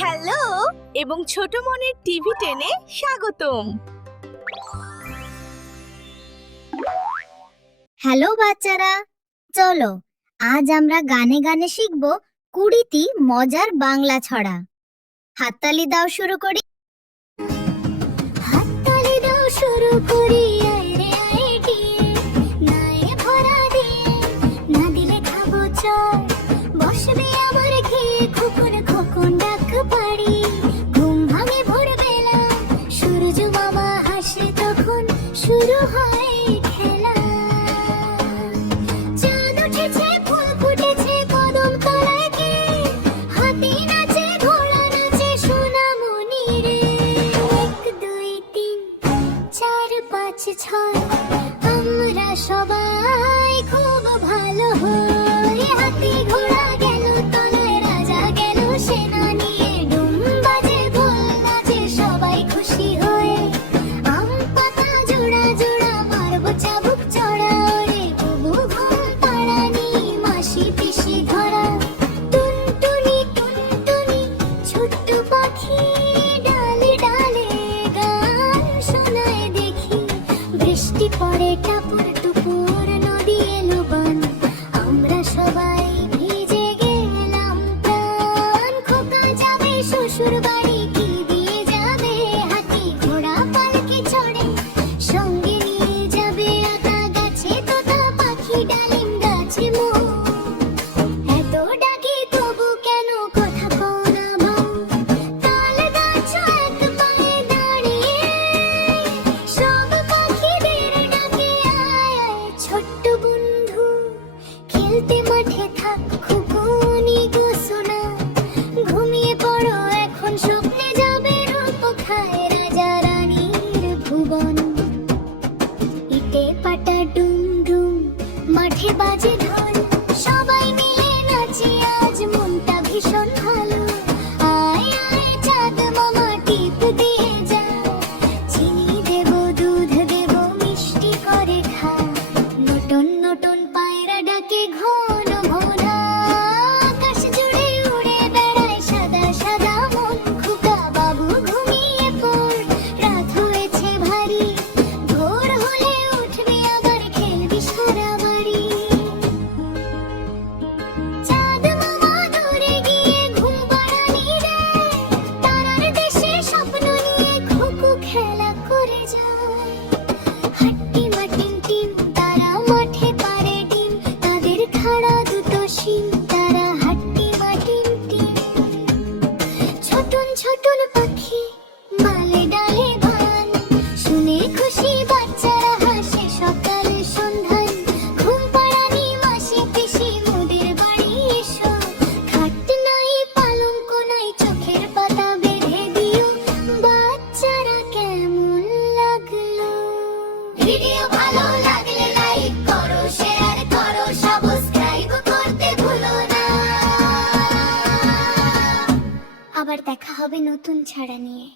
Hello এবং ছোট মনের টিভি টেনে স্বাগতম। হ্যালো বাচ্চারা, চলো আজ আমরা গানে গানে শিখব 20টি মজার বাংলা ছড়া। হাততালি দাও, শুরু করি। হাততালি দাও, শুরু করি। আয় রে আয় ডিয়ে, নায়ে ভরা দিয়ে, না দিলে খাবো চল। বসবে আমার খেয়ে খোকন খোকন ডাক পাড়ি। ঘুম ভাঙে ভোরবেলা, সূর্য মামা হাসে তখন, শুরু হয় খেলা। চাঁদ উঠেছে, ফুল ফুটেছে, কদম তলায় কে, হাতি নাচে, ঘোড়া নাচে, সোনামণি রে। 1 2 3 4 5 6, আমরা সবাই খুব ভালো হই। হাতি ঘোড়া গেল তলায়, রাজা গেল সেনা নিয়ে, ডুম বাজে, ঢোল নাচে, সবাই খুশি হয়ে। আম পাতা জোড়া জোড়া, মারবো চাবুক চড়া ওরে, বুবু ঘুম পাড়ানি, মাসি পিসি ধরা। টুনটুনি টুনটুনি ছোট্ট পাখি, ডালে ডালে গান শোনায় দেখি। বৃষ্টি পড়ে টাপুর টুপুর, নদী এলো বান, আমরা সবাই ভিজে গেলাম প্রাণ। খোকা যাবে শ্বশুর বাড়ি, কি দিয়ে যাবে হাতি, ঘোড়া পালকি চড়ে, সঙ্গে নিয়ে যাবে আতা গাছে তোতা পাখি, ডালিম গাছে মো। এত ডাকি তবু কেন কথা কও না ভাও, তাল গাছ এক পায়ে দাঁড়িয়ে, সব পাখিদের ডাকে আয় আয় ছোট্ট বন্ধু, খেলতে মাঠে থাক খুকুনি গো সোনা। ঘুমিয়ে পড়ো এখন, স্বপ্নে যাবে রূপ খায়, রাজা রানীর ভুবন। ইটে পাটা ডুম ডুম, মাঠে বাজে ঢোল, সবাই মিলে নাচি আজ, মনটা ভীষণ ভালো। আয় আয় চাঁদ মামা, টিপ দিয়ে যা, চিনি দেব, দুধ দেব, মিষ্টি করে খা। নটন নটন পায়রা ডাকে ঘন ঘন, আকাশ জুড়ে উড়ে বেড়ায় সাদা সাদা মন। খোকা বাবু ঘুমিয়ে পড়, রাত হয়েছে ভারী, ভোর হলে উঠবি আবার, খেলবি সারা বাড়ি। চাঁদ মামা দূরে গিয়ে ঘুম পাড়ানি রে, তারার দেশে স্বপ্ন নিয়ে খোকো খেলা করে যায়। হাট্টি মাটিন টিম, তারা মাঠে পারে ডিম, তাদের খাড়া দুটো শিং, তারা হাট্টি মাটিন টিম। ছোটন ছোটন পাখি, মালে ডালে গান, শুনে খুশি বাচ্চারা হাসে সকাল সন্ধান। ঘুম পাড়ানি মাসি পিসি, মোদের বাড়ি এসো, খাট নাই পালঙ্ক নাই, চোখের পাতা বেঁধে দিও। বাচ্চারা কেমন লাগলো? ভিডিও ভালো লাগলে লাইক করো, শেয়ার করো, সাবস্ক্রাইব করতে ভুলো না। আবার দেখা হবে নতুন ছড়া নিয়ে।